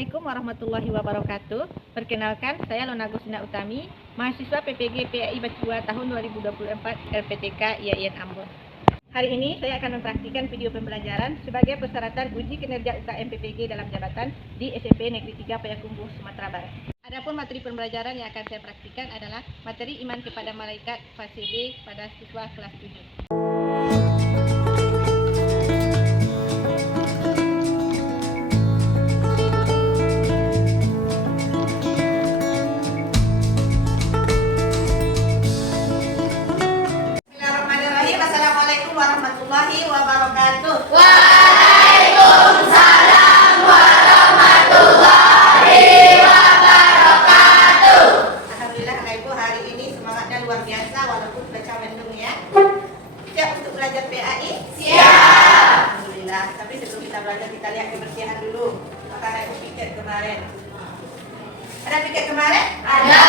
Assalamualaikum warahmatullahi wabarakatuh. Perkenalkan, saya Lona Gusina Utami, mahasiswa PPG PAI Batch 2 tahun 2024 LPTK IAIN Ambon. Hari ini saya akan mempraktikkan video pembelajaran sebagai persyaratan uji kinerja UKM PPG dalam jabatan di SMP Negeri 3 Payakumbuh, Sumatera Barat. Adapun materi pembelajaran yang akan saya praktikkan adalah materi iman kepada malaikat fase B pada siswa kelas 7. Assalamualaikum warahmatullahi wabarakatuh. Waalaikumsalam warahmatullahi wabarakatuh. Alhamdulillah anak ibu hari ini semangatnya luar biasa walaupun baca mendung ya. Siap untuk belajar PAI? Siap. Alhamdulillah. Tapi sebelum kita belajar kita lihat kebersihan dulu. Maka anak ibu piket kemarin. Ada piket kemarin? Ada.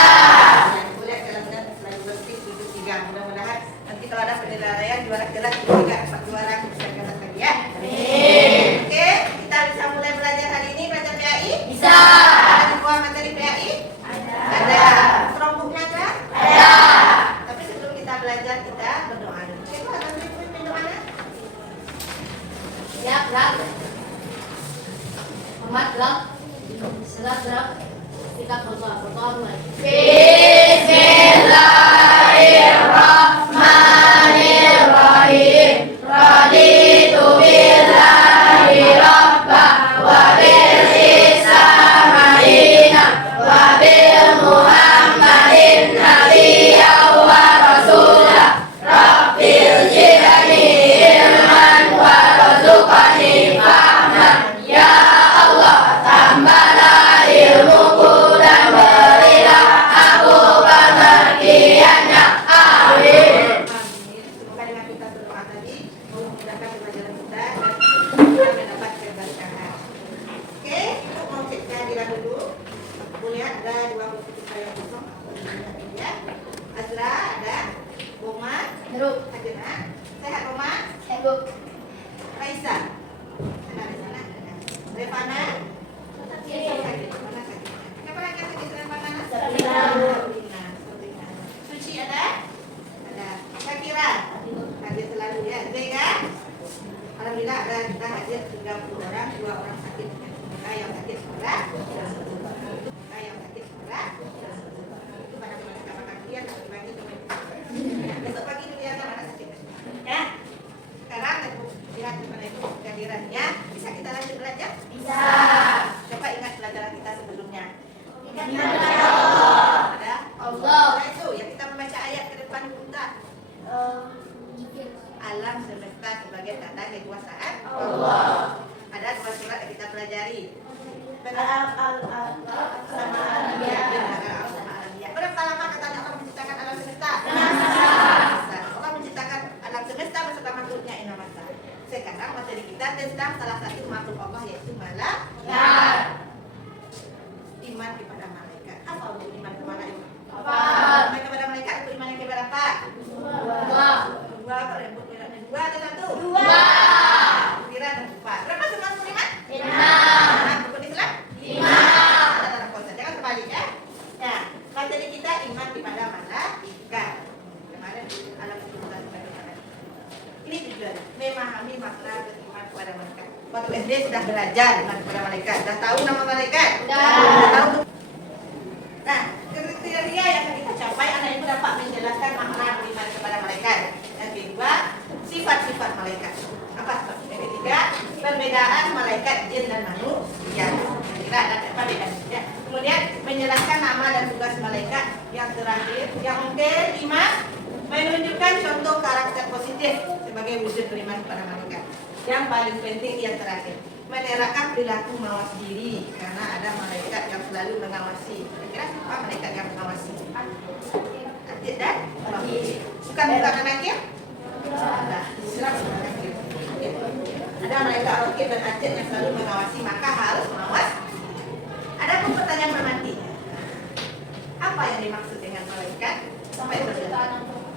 Ibu lihat dalam-dalam selalu bersih duduk 3. Mudah-mudahan nanti kalau ada penilaian juara kelas 3, 4 juara bisa kelas lagi ya. Amin. Oke, kita bisa mulai belajar hari ini belajar PAI? Bisa. Ada di bawah materi PAI? Ada. Ada. Kelompoknya kan? Ada. Tapi sebelum kita belajar kita berdoa dulu. Oke, Pak, nanti berdoa. Siap, gerak. Hormat, gerak. Serah, gerak. Kita berdoa mulai. Bismillahirrahmanirrahim. Raditu billahi rabba wa bil Islam dinan wa bil Muhammadin nabiyyan wa rasulah. Rabbil zidni ilman warzuqni fahman. Ya Allah, tambahlah ilmuku dan berilah aku pengertiannya. Amin. Semoga dengan kita berdoa tadi memudahkan pelajaran kita dan kita mendapat keberkahan. Oke, kita mau cek kehadiran dulu. Punya ada 2 buku kita yang kosong. Ya. Azra ada, Boma, Terus, Hajena, sehat Boma, ibu. Raisa, ada di sana, ada. Revana, sakit. Mana sakit? Kenapa lagi yang sakit Revana? Sabrina. Suci ada? Ada. Syakira, hadir selalu ya. Zega, alhamdulillah ada kita hadir 30 orang, 2 orang sakit. Mereka yang sakit sebelah, mereka yang sakit sebelah. Itu pada mereka makan dia pagi-pagi teman. Besok pagi dilihat mana sakit. Ya. Sekarang lihat mana itu kehadirannya. Bisa kita lanjut belajar? Bisa. Coba ingat pelajaran kita sebelumnya. Ingat Ada Allah. Nah, itu yang kita membaca ayat ke depan kita. Alam semesta sebagai tanda kekuasaan Allah. Ada 2 surat yang kita pelajari. Sama Berapa lama katanya Allah menciptakan alam semesta? Allah menciptakan alam semesta beserta makhluknya ina masa. Sekarang materi kita tentang salah satu makhluk Allah yaitu malaikat. Iman kepada malaikat. Apa untuk iman kepada malaikat? Iman kepada malaikat untuk iman yang kepada apa? Dua apa rembuk bedanya? 2 atau 1? Kira dan 4. Berapa semua iman? 5. Rukun Islam? 5. Ada dalam konsep. Jangan terbalik ya. Ya, materi kita iman kepada malaikat. Kemarin alam semesta sebagai malaikat. Ini tujuan memahami makna beriman kepada malaikat. Waktu SD sudah belajar iman kepada malaikat. Sudah tahu nama malaikat? Sudah tahu. Nah, kriteria yang akan kita capai anak ibu dapat menjelaskan makna beriman kepada malaikat. Yang kedua, sifat-sifat malaikat. Apa sifat? Yang ketiga, perbedaan malaikat jin dan manusia. Kira ada apa bedanya? Ya. Kemudian menjelaskan nama dan tugas malaikat. Yang terakhir, yang kelima, menunjukkan contoh karakter positif sebagai wujud beriman kepada malaikat. Yang paling penting yang terakhir, menerapkan perilaku mawas diri karena ada malaikat yang selalu mengawasi. Kira apa malaikat yang mengawasi? Atid dan bukan anaknya? Nah, Islam anaknya. Ada malaikat Raqib dan Atid yang selalu mengawasi, maka harus mawas. Ada pun pertanyaan bermati. Apa yang dimaksud dengan malaikat? Apa yang berarti?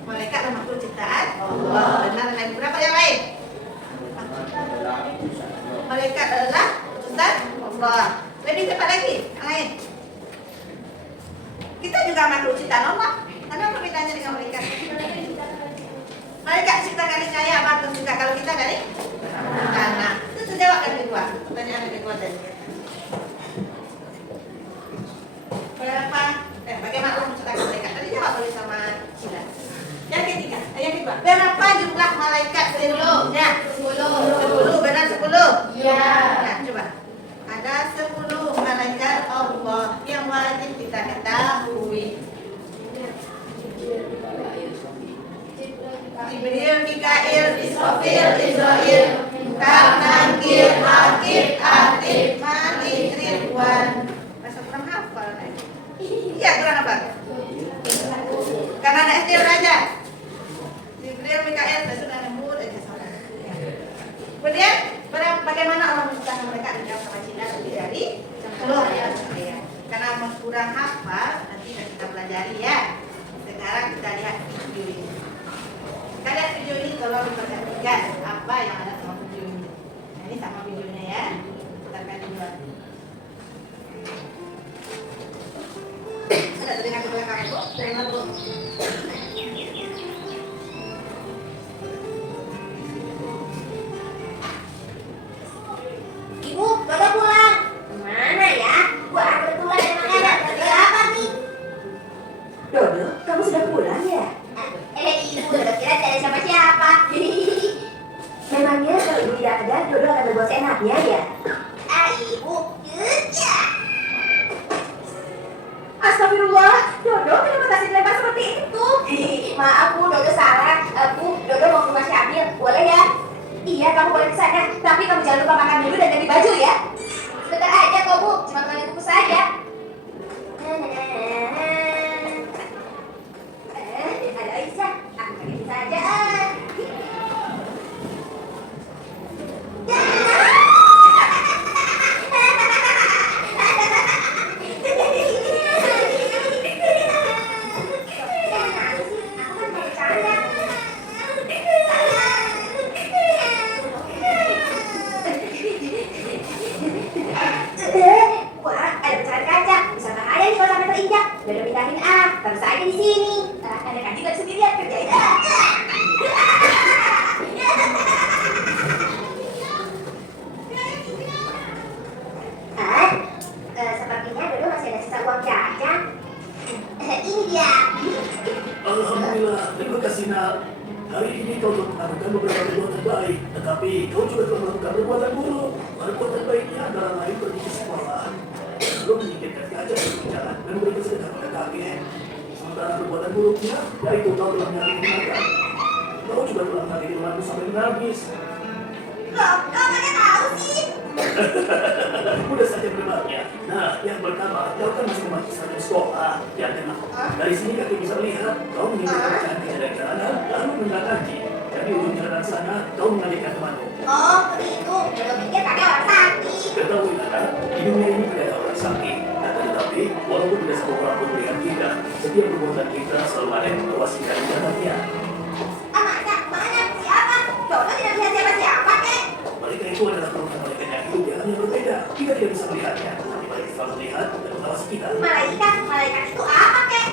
Malaikat adalah makhluk ciptaan Allah. Benar dan berapa yang lain? Malaikat adalah utusan Allah. Lebih cepat lagi, yang lain. Kita juga makhluk ciptaan Allah. Ada apa bedanya dengan mereka? Mereka ciptakan dari cahaya, bagus juga kalau kita dari tanah. Itu terjawab yang kedua. Pertanyaan yang kedua tadi. Bagaimana Allah menciptakan mereka? Tadi jawab oleh sama Cila. Yang ketiga, yang kedua. Berapa jumlah malaikat seluruhnya? 10. Benar 10? Iya. Nah, coba. Ada 10 malaikat Allah yang wajib kita ketahui. Jibril, Mikail, Israfil, Israil, Nakir, Akib, Atib, Malik, Ridwan. Masa kurang hafal nih? Iya, kurang hafal. Karena anak SD belajar. Jibril, Mikail, sudah nemu aja sama. Kemudian, bagaimana Allah menciptakan mereka dengan sama Cina lebih dari 10 ya. Karena kurang hafal, nanti kita pelajari ya. Sekarang kita lihat video ini. Kita lihat video ini, tolong diperhatikan apa yang ada sama video ini. Nah, ini sama videonya ya. Putarkan di luar. Ada telinga ke belakang Bu? Dengar Bu. Ibu, Dodo pulang. Kemana ya? Gua kebetulan emang ada kerja apa nih? Dodo, kamu sudah pulang ya? Ibu, Dodo kira cari siapa-siapa. Memangnya kalau ibu tidak ada, Dodo akan berbuat seenaknya ya? Ibu, kerja. Astagfirullah, Dodo kenapa kasih dilempar seperti itu? Maaf Bu, Dodo salah. Bu, Dodo mau ke rumah Syamil, boleh ya? Iya, kamu boleh ke sana, tapi kamu jangan lupa makan dulu dan ganti baju ya. Sebentar aja kok Bu, cuma tanya buku saja. Ada Aisyah, aku pakai saja. Wah, ada pecahan kaca. Bisa bahaya nih kalau sampai terinjak. Dodo pindahin taruh saja di sini. Ada kan juga sendirian kerjain sepertinya Dodo masih ada sisa uang jajan. Ini dia. Alhamdulillah, terima kasih nak. Hari ini kau telah melakukan beberapa perbuatan baik, tetapi kau juga telah melakukan perbuatan buruk. Perbuatan baiknya adalah lain pergi ke sekolah, belum menyingkirkan kaca di jalan dan memberikan sedekah pada kakek. Sementara perbuatan buruknya, yaitu kau telah menyakiti makan. Kau juga telah menyakiti temanmu sampai menangis. Loh, kok mana tahu sih? Mudah saja menebaknya. Nah, yang pertama, kau kan masih memasuki satu sekolah. Yang kedua, dari sini kakek bisa melihat kau meninggalkan pecahan kaca dari jalanan, lalu menendang kaki. Dan di ujung jalanan sana, kau mengalihkan temanmu. Oh, begitu. Dodo pikir kakek orang sakit. Ketahui anak, di dunia ini tidak ada orang sakit. Akan tetapi, walaupun tidak semua orang pun melihat kita, setiap perbuatan kita selalu ada yang mengawasi dan mencatatnya. Mana? Siapa? Dodo tidak lihat siapa-siapa, kek. Mereka itu adalah kelompok malaikat yang hidup di alam yang berbeda. Kita tidak bisa melihatnya, tapi mereka selalu melihat dan mengawasi kita. Malaikat itu apa, kek?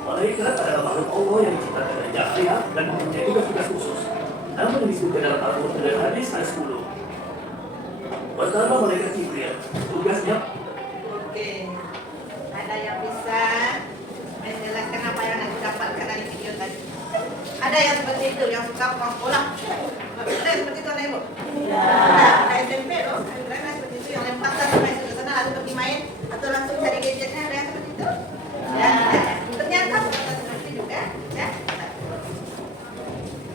Malaikat adalah makhluk Allah yang diciptakan dari cahaya dan mempunyai tugas-tugas khusus. Namun yang disebutkan dalam Al-Quran dan hadis ada 10. Pertama, malaikat Jibril. Tugasnya Oke. Ada yang bisa menjelaskan apa yang Anda dapatkan dari video tadi? Ada yang seperti itu, yang suka pulang bola. Ada yang seperti itu, ada Ibu? Ada SMP loh. Ada seperti itu, yang lempar sampai ke sana lalu pergi main atau langsung cari gadgetnya. Ada yang seperti itu? Ya. Ternyata bukan seperti itu juga. Ya.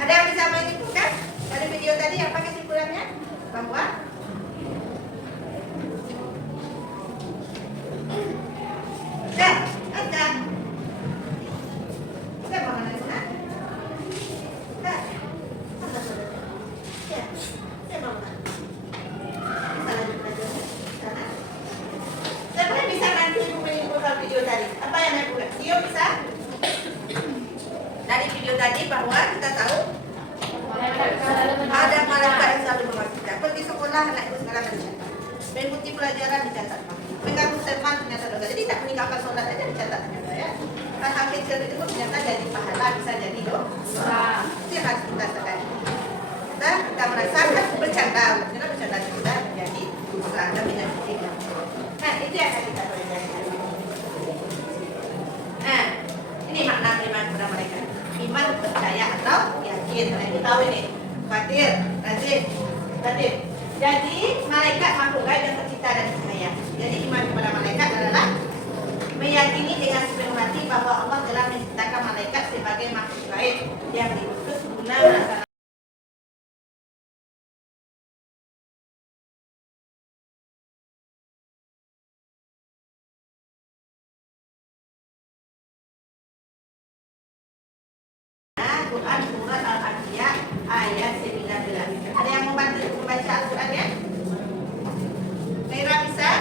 Ada yang bisa menyimpulkan dari video tadi apa kesimpulannya? Bahwa ada. Saya mau mana sana? Ya, saya mau mana? Salah belajar sana. Saya bisa nanti menyimpulkan video tadi. Apa yang saya buat? Dia bisa dari video tadi bahwa kita tahu ada malaikat yang selalu mengawasi kita. Pergi sekolah anak itu sekarang mencatat. Mengikuti pelajaran dicatat. seman ternyata dosa. Jadi tak meninggalkan sholat aja dicatatnya ya. Kan hampir itu pun ternyata jadi pahala, bisa jadi dosa. Itu yang harus kita sadari. Kita merasakan bercanda, kita bercanda kita menjadi dosa dan menjadi tiga. Nah itu yang akan kita pelajari. Nah ini makna iman kepada mereka. Iman percaya atau yakin. Nah kita tahu ini. Fatir, Fatir. Jadi malaikat makhluk gaib yang tercipta dari cahaya. Jadi iman kepada malaikat adalah meyakini dengan sepenuh hati bahwa Allah telah menciptakan malaikat sebagai makhluk gaib yang diutus guna melaksanakan Quran surat Al-Anbiya ayat 19. Ada yang mau bantu membaca Al-Qurannya? Naira bisa?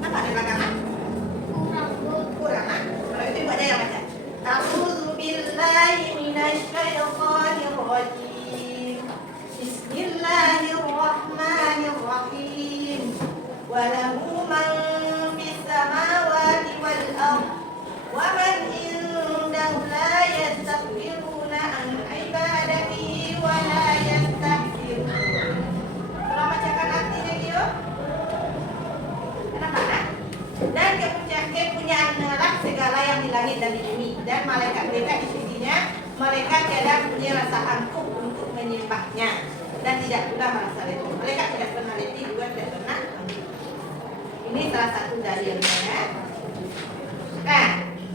Apa di belakang? Kurang. Kalau itu ibu aja yang baca. A'udzu billahi minasy syaithanir rajim. Bismillahirrahmanirrahim. Wa lahu man fis samawati wal ardh wa man indahu la yastakbiruna an ibadatihi wa la yastahsirun. Kalau bacakan artinya gitu. Kenapa? Dan kepunyaan Allah segala yang di langit dan di bumi, dan malaikat-malaikat di sisinya, mereka tiada punya rasa angkuh untuk menyembahnya dan tidak pula merasa letih. Mereka tidak pernah letih, juga tidak pernah angkuh. Ini salah satu dalilnya. Nah,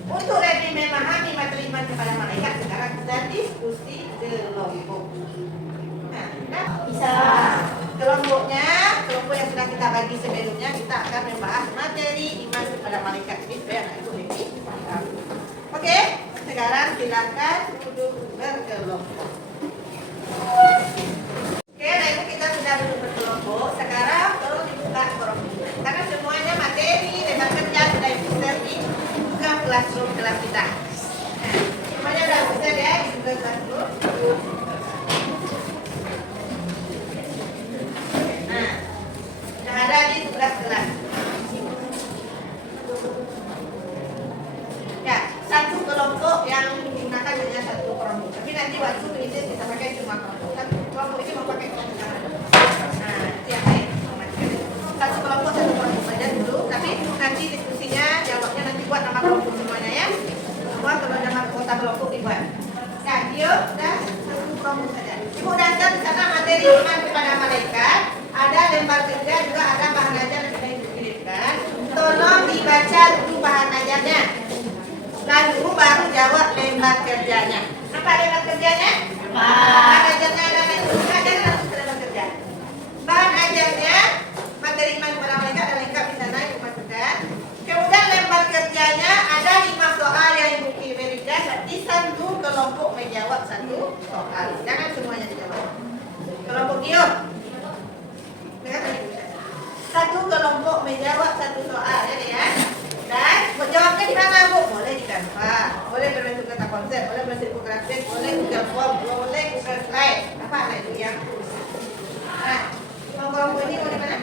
untuk lebih memahami materi iman kepada malaikat, sekarang kita diskusi kelompok. Nah, bisa kelompok yang sudah kita bagi sebelumnya, kita akan membahas materi iman kepada malaikat ini supaya anak ibu lebih paham. Oke, sekarang silakan duduk berkelompok. Oke, nah ibu kita sudah duduk berkelompok. Sekarang tolong dibuka kelompok, karena semuanya materi lebar kerja sudah ibu share di buka classroom kelas kita. Nah, semuanya sudah ibu share ya di buka classroom. Nah, yang ada di tugas kelas. Ya, satu kelompok yang digunakan hanya satu kelompok. Tapi nanti waktu itu kita pakai cuma kelompok. Satu kelompok ini mau pakai kelompok yang mana? Nah, itu yang lain. Satu kelompok saja dulu. Tapi nanti diskusinya, jawabnya nanti buat nama kelompok semuanya ya. Semua kalau nama kota kelompok dibuat. Nah, dia dan satu kelompok saja. Ibu datang di sana materi iman kepada malaikat. Ada lembar kerja, juga ada bahan ajar yang sudah ibu kirimkan. Tolong dibaca dulu bahan ajarnya. Lalu baru jawab lembar kerjanya. Apa lembar kerjanya? Bahan ajarnya ada langsung lembar kerja. Bahan ajarnya materi iman kepada malaikat ada lengkap di sana ibu masukkan. Kemudian lembar kerjanya ada 5 soal yang ibu kirimkan. Nanti satu kelompok menjawab satu soal. Jangan semuanya dijawab. Kelompok giur. Satu kelompok menjawab satu soal ya. Dan menjawabnya di mana bu? Boleh di Canva, boleh berbentuk kata konsep, boleh berbentuk grafik, boleh Google Form, boleh Google Slide. Apa ada itu yang? Nah, kelompok ini mau di mana?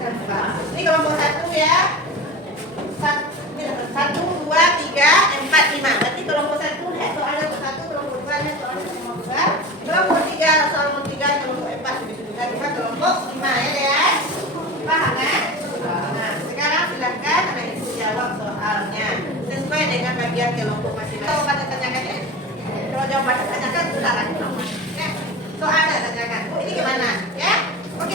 Canva. Ini kelompok satu ya. 1, 2, 3, 4, 5. Berarti kelompok satu lihat soalnya satu, kelompok dua lihat soalnya kelompok dua, kelompok tiga soal kelompok 3, kelompok 4 sudah kelompok 5 ya. Paham kan? Nah, sekarang silakan anak ibu jawab soalnya sesuai dengan bagian kelompok masing-masing. Kalau pada tanyakan ya, kalau jawaban tanyakan sudah lagi nomor. Ya, soalnya tanyakan. Bu ini gimana? Ya, oke.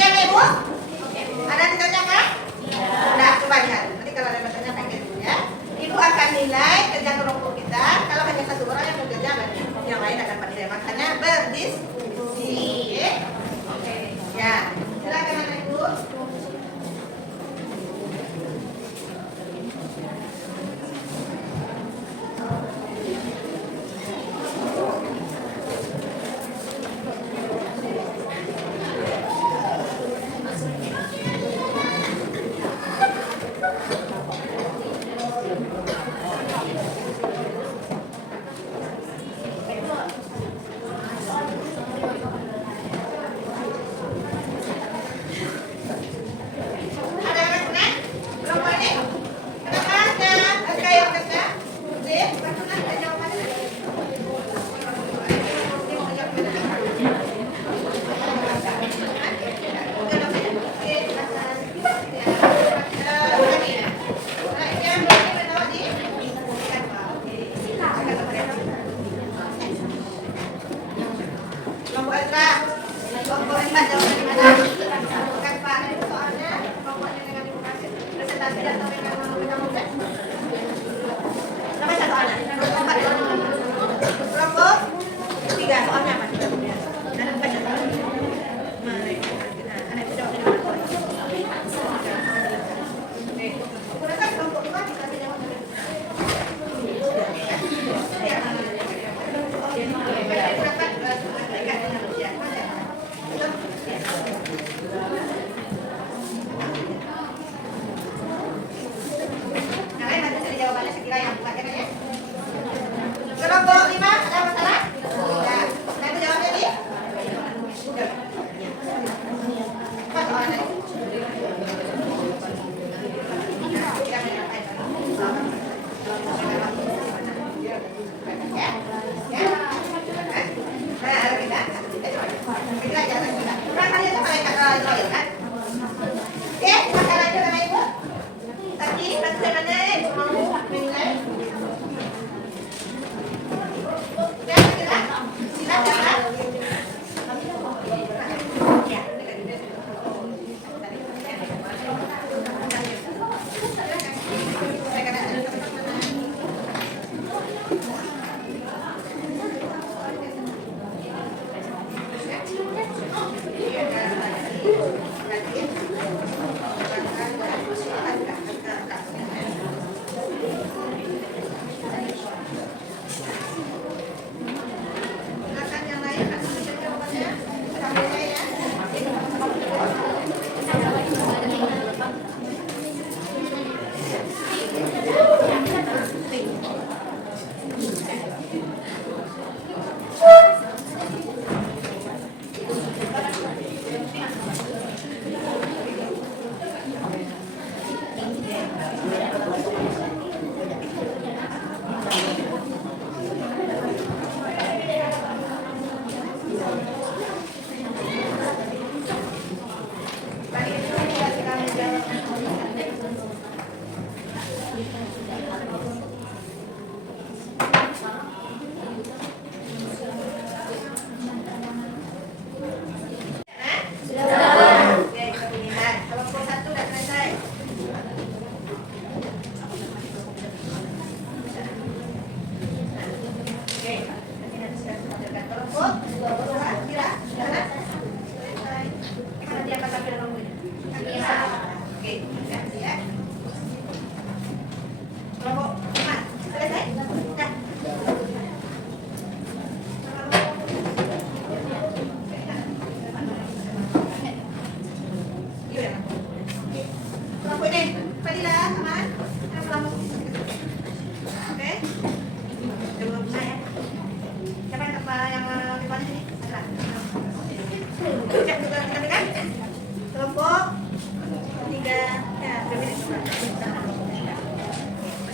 Nama satu anak. Kelompok 3 soalnya apa? Anak baca. Mari. Anak itu jawab dengan apa? Gunakan kelompok 2 kita jawab dengan kelompok 5 ada masalah? Tidak. Nah, itu jawabnya nih. Apa soalnya?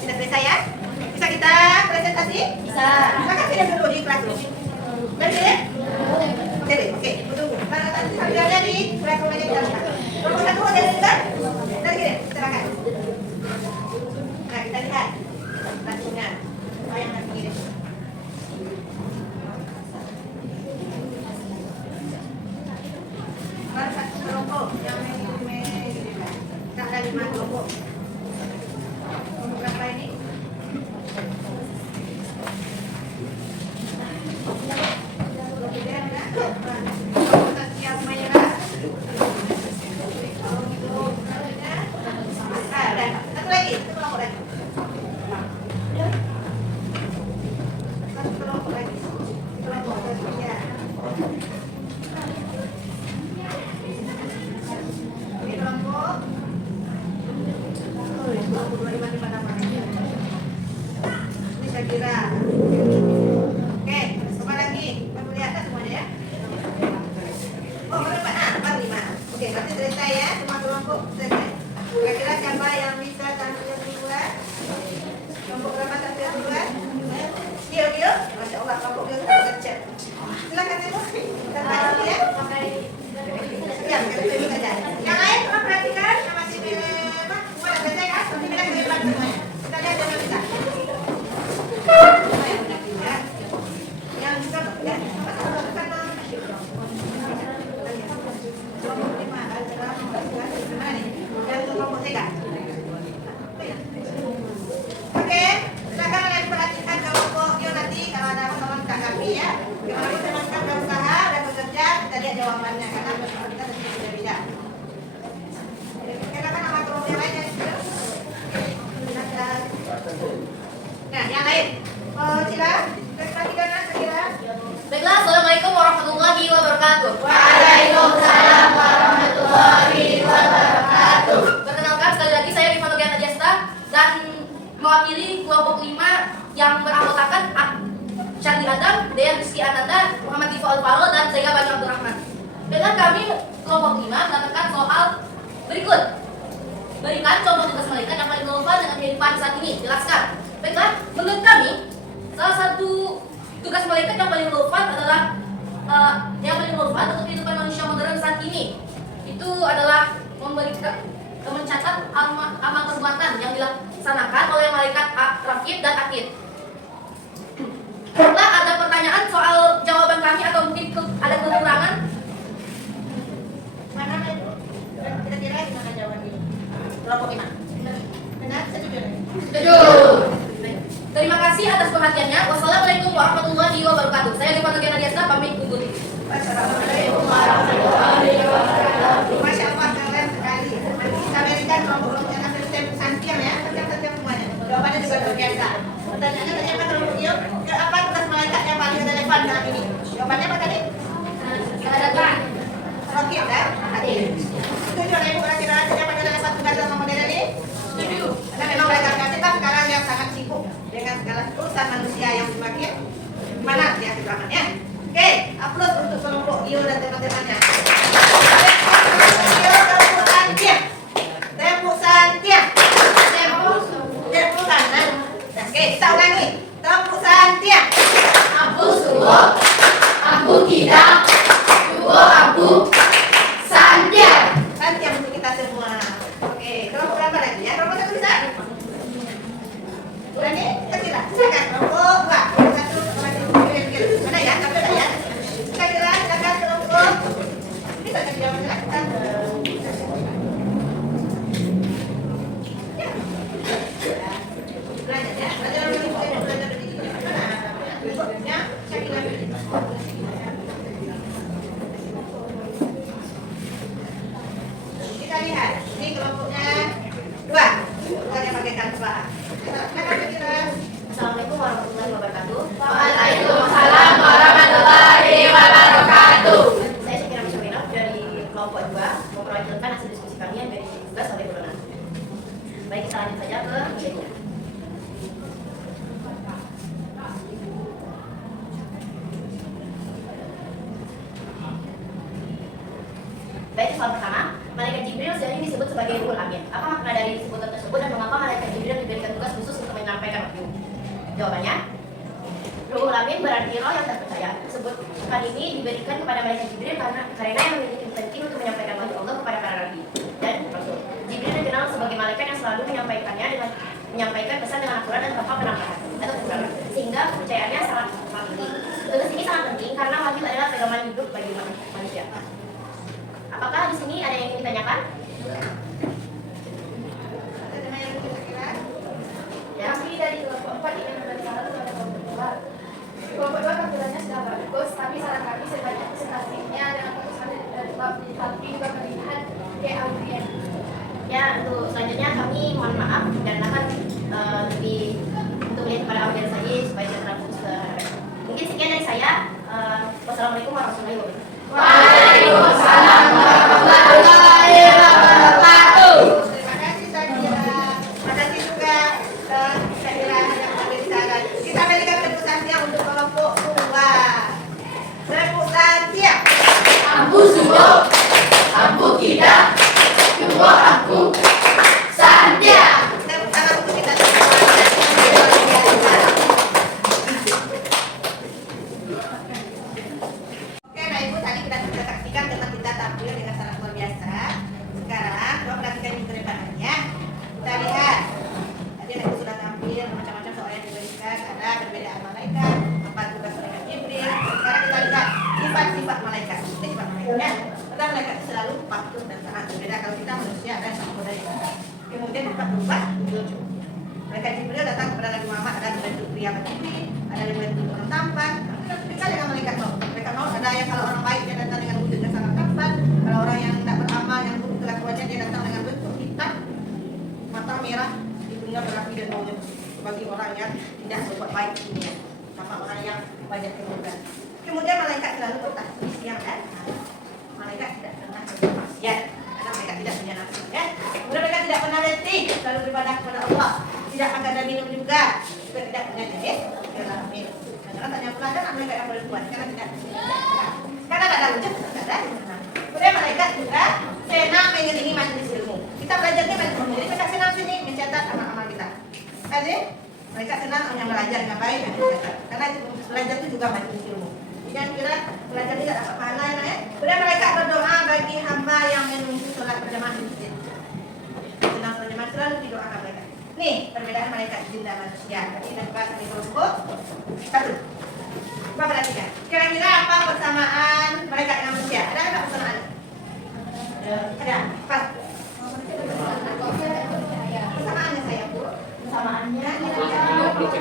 Sudah selesai ya? Bisa kita presentasi? Bisa. Silakan tidak dulu di kelas dulu. Berarti ya? Oke deh, oke. Tunggu. Mana tadi sambilnya di rekomendasi kita lihat. Kelompok 1 ada yang lihat? Dari gini, silakan. Nah, kita lihat langsungnya. Saya akan begini. Baru satu kelompok yang kita ada 5 kelompok. Kelompok berapa ini? Kira. Oke, coba lagi. Baru lihat semuanya ya. Oh, berapa? Baru 5. Oke, berarti selesai ya. Semua kelompok selesai. Kira-kira siapa yang bisa tampil duluan? Kelompok berapa tampil duluan? Gio. Masya Allah, kelompok Gio sudah kecil. Silakan Ibu. Sampai dulu ya. Ya, kita bisa saja. Yang lain tolong perhatikan. Masih semua sudah selesai ya. Nanti kita ke depan semuanya. Kita lihat yang bisa. yang beranggotakan Syarli Adam, Dean Rizky Ananda, Muhammad Tifo Alvaro, dan Zega Bani Abdurrahman. Dengan kami kelompok 5 mengatakan soal berikut. Berikan contoh tugas malaikat yang paling relevan dengan kehidupan saat ini. Jelaskan. Baiklah, menurut kami salah satu tugas malaikat yang paling relevan adalah untuk kehidupan manusia modern saat ini. Itu adalah mencatat amal perbuatan yang dilaksanakan oleh malaikat Raqib dan Atid. Setelah ada pertanyaan soal jawaban kami atau mungkin ada kekurangan? Mana itu? Kira-kira gimana jawabannya? Kelompok 5. Benar? Setuju? Setuju. Terima kasih atas perhatiannya. Wassalamualaikum warahmatullahi wabarakatuh. Saya Diva Nogiana Diasna pamit undur diri. Wassalamualaikum warahmatullahi wabarakatuh. Masya Allah keren sekali. Nanti kita berikan kelompok yang akan saya santiam ya, setiap semuanya. Jawabannya juga luar biasa. Pertanyaannya tadi apa kelompok Iyo? Apa tugas malaikat yang paling relevan dalam ini? Jawabannya apa tadi? Raqib dan Atid. Setuju Ibu berarti yang paling relevan tugas dalam model ini? Setuju. Karena memang malaikat kita sekarang yang sangat sibuk dengan segala urusan manusia yang semakin mana ya di belakangnya. Oke, upload untuk kelompok Iyo dan teman-temannya. Tepuk santia. Tepuk santia. Tepuk kanan. Oke, kita ulangi. Tepuk santia. Aku suruh, aku tidak, suruh aku, santia. Santia untuk kita semua. Oke, kelompok berapa lagi ya? Kelompok 1 bisa? Ulangi, kecil. Silakan kelompok 2. Satu, mana ya? Sampai dah ya. Silakan kelompok. Bisa dijawab silakan. Belajar ya. Belajar dulu. Belajar dulu. Mana? Berikutnya, Syakila. Kita lihat. Ini kelompoknya 2. Bukan yang pakai kartu bahan. Silakan Syakila. Assalamualaikum warahmatullahi wabarakatuh. Waalaikumsalam warahmatullahi wabarakatuh. Saya Syakira Mishaminov dari kelompok 2 memperwakilan hasil diskusi kami yang dari tugas oleh buronan. Baik, kita lanjut saja ke nilainya. Baik, soal pertama, malaikat Jibril sering disebut sebagai Ruhul Amin. Apa makna dari sebutan tersebut dan mengapa malaikat Jibril diberikan tugas khusus untuk menyampaikan wahyu? Jawabannya, Ruhul Amin berarti roh yang terpercaya. Sebutan ini diberikan kepada malaikat Jibril karena yang memiliki penting untuk menyampaikan wahyu Allah kepada para nabi dan rasul. Jibril dikenal sebagai malaikat yang selalu menyampaikan pesan dengan akurat dan tanpa penampakan atau kekurangan, sehingga kepercayaannya sangat penting. Tugas ini sangat penting karena wahyu adalah pegangan hidup bagi manusia. Apakah di sini ada yang ingin ditanyakan? Kami dari kelompok 4 ingin memberi saran kepada kelompok 2. Kelompok 2 tampilannya sudah bagus, tapi saran kami sebanyak presentasinya dengan fokus dari bab tapi juga melihat ke audien. Ya, untuk selanjutnya kami mohon maaf dan akan lebih untuk melihat kepada audiens lagi supaya tidak terlalu fokus ke anak-anak. Mungkin sekian dari saya. Wassalamualaikum warahmatullahi wabarakatuh. Waalaikumsalam warahmatullahi wabarakatuh. Terima kasih Syakila. Terima kasih juga Syakila yang memberi saran. Kita berikan tepuk santia untuk kelompok 2. Tepuk santia. Aku suruh, aku tidak, suruh aku, santia. Tepuk tangan untuk kita semua. Luar biasa. Oke, nah Ibu tadi kita sudah saksikan teman kita tampil dengan sangat luar biasa. Sekarang coba perhatikan yang kedepannya. Kita lihat. Tadi Ibu sudah tampil macam-macam soal yang diberikan. Ada perbedaan malaikat, apa tugas malaikat Jibril. Sekarang kita lihat sifat-sifat malaikat. Ini sifat malaikatnya. Karena malaikat itu selalu patuh dan taat. Berbeda kalau kita manusia dan saudara. Kemudian kita berubah lucu. Malaikat Jibril datang kepada Nabi Muhammad ada bentuk pria begini, ada bentuk orang tampan. Kita dengan malaikat maut. Malaikat maut ada yang kalau orang baik dia datang dengan wujud yang sangat tampan, kalau orang yang tidak beramal yang buruk kelakuannya dia datang dengan bentuk hitam, mata merah, hidungnya berapi dan baunya bagi orang yang tidak berbuat baik di dunia, sama orang yang banyak keburukan. Kemudian malaikat selalu bertakbir siang dan malam. Malaikat tidak pernah berbuat maksiat karena mereka tidak punya nafsu ya. Kemudian mereka tidak pernah letih, selalu beribadah kepada Allah, tidak makan dan minum juga tidak punya jenis tanya pelajaran mereka yang perempuan karena tidak karena tidak ada wujud tidak ada. Kemudian malaikat juga senang mengiringi majelis ilmu. Kita belajar di majelis ilmu, jadi mereka senang sini mencatat amal-amal kita. Jadi mereka senang yang belajar dengan baik dan mencatat. Karena belajar itu juga majelis ilmu. Jangan kira belajar tidak dapat pahala ya. Kemudian mereka berdoa bagi hamba yang menunggu sholat berjamaah di masjid. Senang sholat berjamaah selalu didoakan mereka. Nih perbedaan malaikat jin dan manusia. Jadi kita bahas di kelompok satu. Coba perhatikan. Kira-kira apa persamaan malaikat dengan manusia? Ada nggak persamaan? Ada. Pas. Persamaannya saya Bu. Persamaannya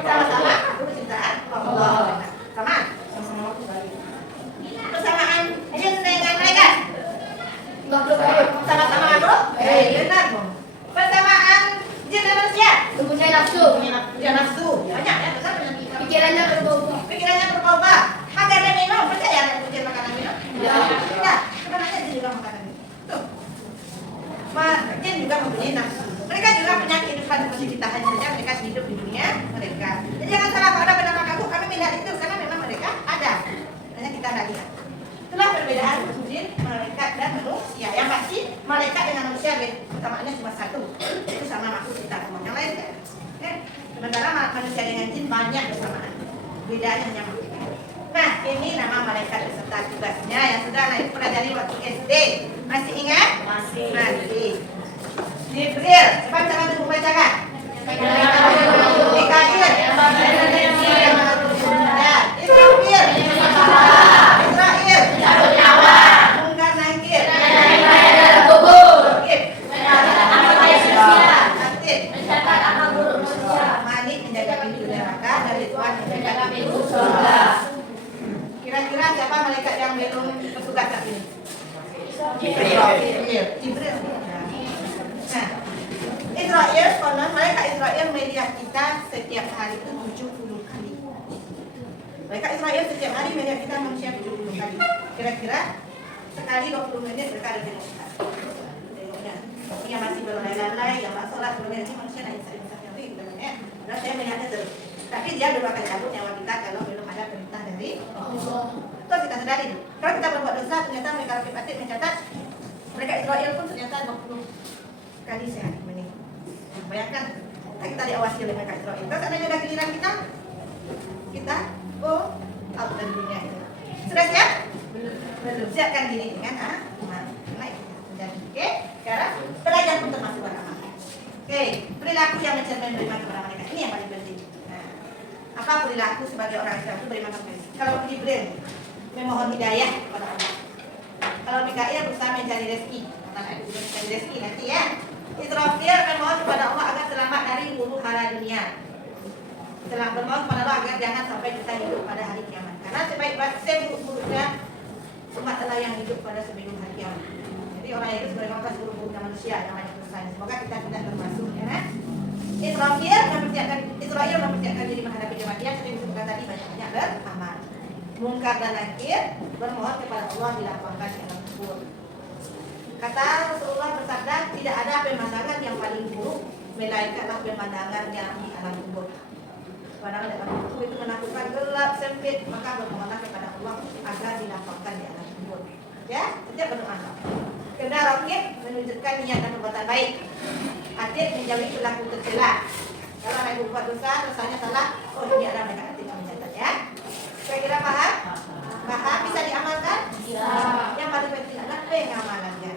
Sama-sama kecintaan Allah. Sama. Persamaan jin dengan malaikat. Sama-sama bro? Benar bro. Persamaan jin dan manusia. mempunyai nafsu, Dia nafsu. Banyak ya. Besar dengan kita. pikirannya berubah. Pikirannya berubah. Makan dan minum. Percaya ada jin makanan minum? Ya. Sebenarnya jin juga makanan minum. Tuh. Jin juga mempunyai nafsu. Mereka juga punya kehidupan seperti kita, hanya saja mereka hidup di dunia mereka. Jadi jangan salah kalau ada bernama kamu, kami melihat itu karena memang mereka ada. Hanya kita tidak lihat. Itulah perbedaan jin, malaikat dan manusia. Yang pasti malaikat dengan manusia persamaannya cuma satu, itu sama makhluk kita semua. Yang lain kan? Sementara manusia dengan jin banyak persamaan. Bedanya hanya makhluk. Nah, ini nama malaikat beserta tugasnya yang sudah naik pelajari waktu SD. Masih ingat? Masih. Jibril, cepat jangan tunggu bacakan. Mikail, Israfil, Mungkar Nakir, Malik menjaga pintu neraka dan Ridwan menjaga pintu surga. Kira-kira siapa malaikat yang belum bertugas saat ini? Jibril. Nah, Israel, konon malaikat Israel melihat kita setiap hari itu 70 kali. Malaikat Israel setiap hari melihat kita manusia 70 kali. Kira-kira sekali 20 menit mereka ada tengok kita. Tengoknya. Yang masih berlalai-lalai, yang tak sholat, ini manusia nak insaf-insaf yang ini kita banyak. Dan saya melihatnya terus. Tapi dia belum akan cabut nyawa kita kalau belum ada perintah dari Allah. Itu kita sadari. Kalau kita berbuat dosa, ternyata mereka Rakib Atid mencatat mereka Israel pun ternyata 20 kali sehari menit. Bayangkan kita diawasi oleh mereka Israel. Kalau seandainya ada giliran kita out dari dunia itu. Sudah siap? Belum. Siapkan diri dengan naik. Oke. Sekarang belajar pun termasuk beramal. Oke. Perilaku yang mencerminkan beriman kepada mereka. Ini yang paling penting. Nah, apa perilaku sebagai orang Islam itu beriman kepada mereka? Kalau Jibril memohon hidayah kepada Allah. Kalau Mikail berusaha mencari rezeki. Mencari rezeki nanti ya. Israfil memohon kepada Allah agar selamat dari huru hara dunia. Selamat bermohon kepada Allah agar jangan sampai kita hidup pada hari kiamat. Karena seburuk-buruknya umat Allah yang hidup pada sebelum hari kiamat. Jadi orang itu sebagaimana seburuk-buruknya manusia namanya pesan. Semoga kita tidak termasuk ya. Nah? Israel mempersiapkan diri menghadapi kematian seperti disebutkan tadi banyak beramal. Mungkar dan Nakir bermohon kepada Allah dilapangkan di alam kubur. Kata Rasulullah bersabda, tidak ada pemandangan yang paling buruk melainkanlah pemandangan yang di alam kubur. Pemandangan di alam kubur itu menakutkan, gelap, sempit, maka bermohonlah kepada Allah agar dilapangkan di alam kubur. Ya, setiap berdoa. Kena Rakib menunjukkan niat dan perbuatan baik. Atid menjauhi pelaku tercela. Kalau ada berbuat dosa, dosanya salah, ini ada mereka Atid yang mencatat ya. Kira-kira paham? Paham? Bisa diamalkan? Bisa. Yang paling penting adalah pengamalannya.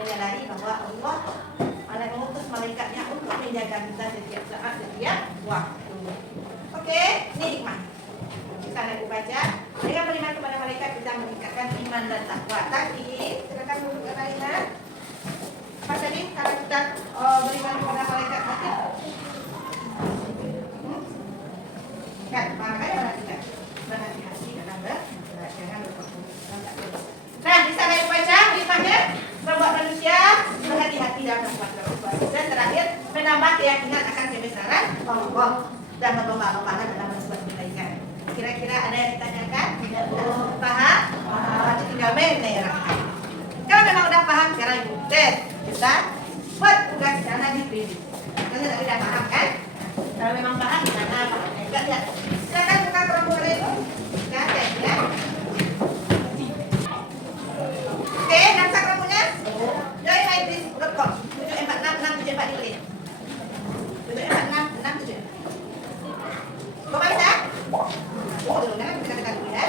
Menyadari bahwa Allah mengutus malaikatnya untuk menjaga kita setiap saat, setiap waktu. Oke, ini hikmah. Kita akan baca. Dengan beriman kepada malaikat bisa meningkatkan iman dan takwa. Tapi silakan duduk ke Alina. Pak Salim, kalau kita beriman kepada malaikat Atid, kan, makanya perhatikan. Berhati-hati dalam jangan berfokus. Nah, bisa naik baca hikmahnya membuat manusia berhati-hati dalam berbuat. Dan terakhir menambah keyakinan akan kebesaran Allah dan berlomba-lomba dalam berbuat kebaikan. Kira-kira ada yang ditanyakan? Paham? Berarti tinggal menerapkan. Kalau memang udah paham, sekarang ibu tes kita buat tugas sana dipilih. Kalau tidak paham kan? Kalau memang paham, sana paham. Enggak lihat. Silakan buka kelompok kalian. kok. 746 746 tulisnya. 746 67. Kok bisa? Tunggu dulu, kita dulu ya.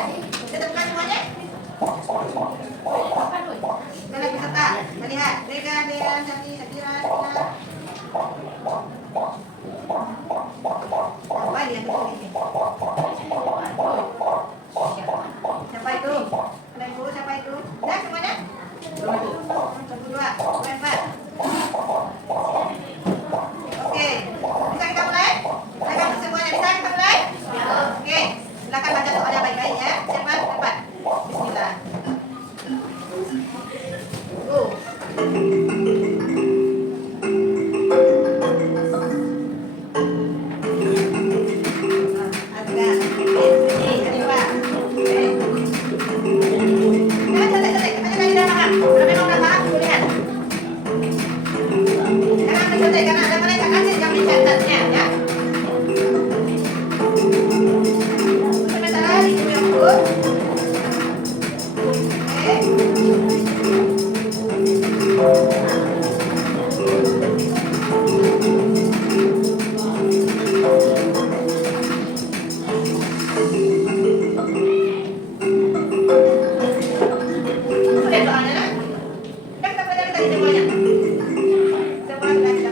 Kita temukan semuanya. Kita peserta, melihat Rega, Dean, Santi, Sakira, Sina. Apa dia tulis ini? Siapa itu? Ada ibu, siapa itu? Udah semuanya? Satu, dua, empat. Oke, bisa kita mulai? Silakan semuanya, bisa kita mulai? Oke, silakan baca soalnya baik-baik ya. Cepat, cepat. Bismillah. Karena ada mereka kasih yang mencatatnya ya. Sementara di sini oke. Sudah soalnya. Kita pelajari tadi semuanya. Semua sudah kita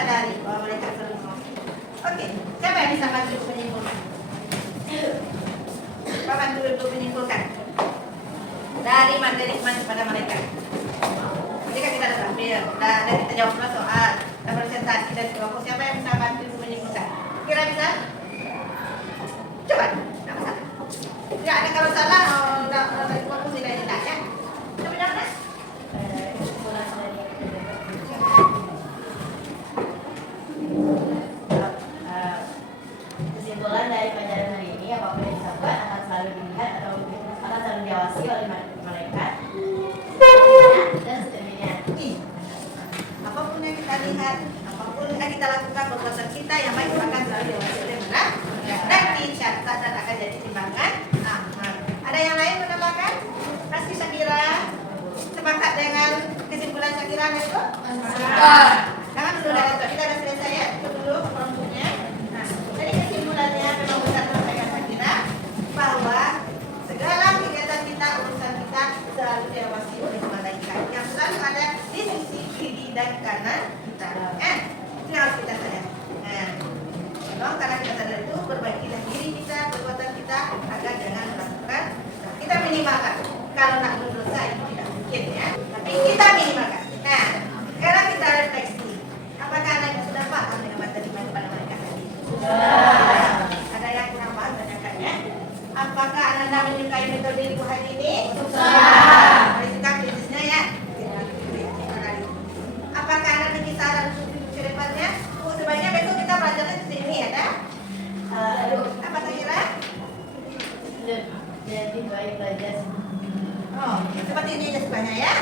sadari bahwa mereka selalu ngomong. Oke, siapa yang bisa bantu menyimpulkan? Siapa bantu untuk menyimpulkan dari materi kepada mereka? Jika kita sudah ambil, dan kita jawab soal dan presentasi dan kelompok, siapa yang bisa bantu menyimpulkan? Kira bisa? Coba, nggak masalah. Nggak ada kalau salah, dari kelompok tidak ditanya. Coba jangan. Kesimpulan dari pelajaran hari ini, apapun yang kita buat akan selalu dilihat atau akan selalu diawasi oleh malaikat dan seterusnya. Apapun yang kita lihat, apapun yang kita lakukan, perbuatan kita yang baik akan selalu diawasi oleh malaikat dan dicatat dan akan jadi timbangan amal. Ada yang lain menambahkan? Pasti Syakira sepakat dengan kesimpulan Syakira itu? Jangan dulu dari itu, kita sudah selesai ya. Itu dulu kelompoknya. Nah, jadi kesimpulannya memang benar saya Syakira bahwa segala kegiatan kita, urusan kita selalu diawasi oleh malaikat yang selalu ada di sisi kiri dan kanan kita. Itu yang harus kita sadar. Nah, karena kita sadar itu, perbaikilah diri kita, perbuatan kita agar jangan melakukan. Nah, kita minimalkan. Kalau nak berdosa itu tidak mungkin ya, tapi kita minimalkan. Nah, sekarang kita refleksi. Apakah anak sudah paham dengan materi pada mereka tadi? Ada yang kurang paham tanyakannya. Apakah Anda menyukai metode ibu hari ini? Suka kritisnya ya. Apakah Anda memiliki saran untuk ke depannya? Sebaiknya besok kita belajarnya di sini ya, dah? Apa kira? Jadi baik belajar. Oh, seperti ini aja sebenarnya ya.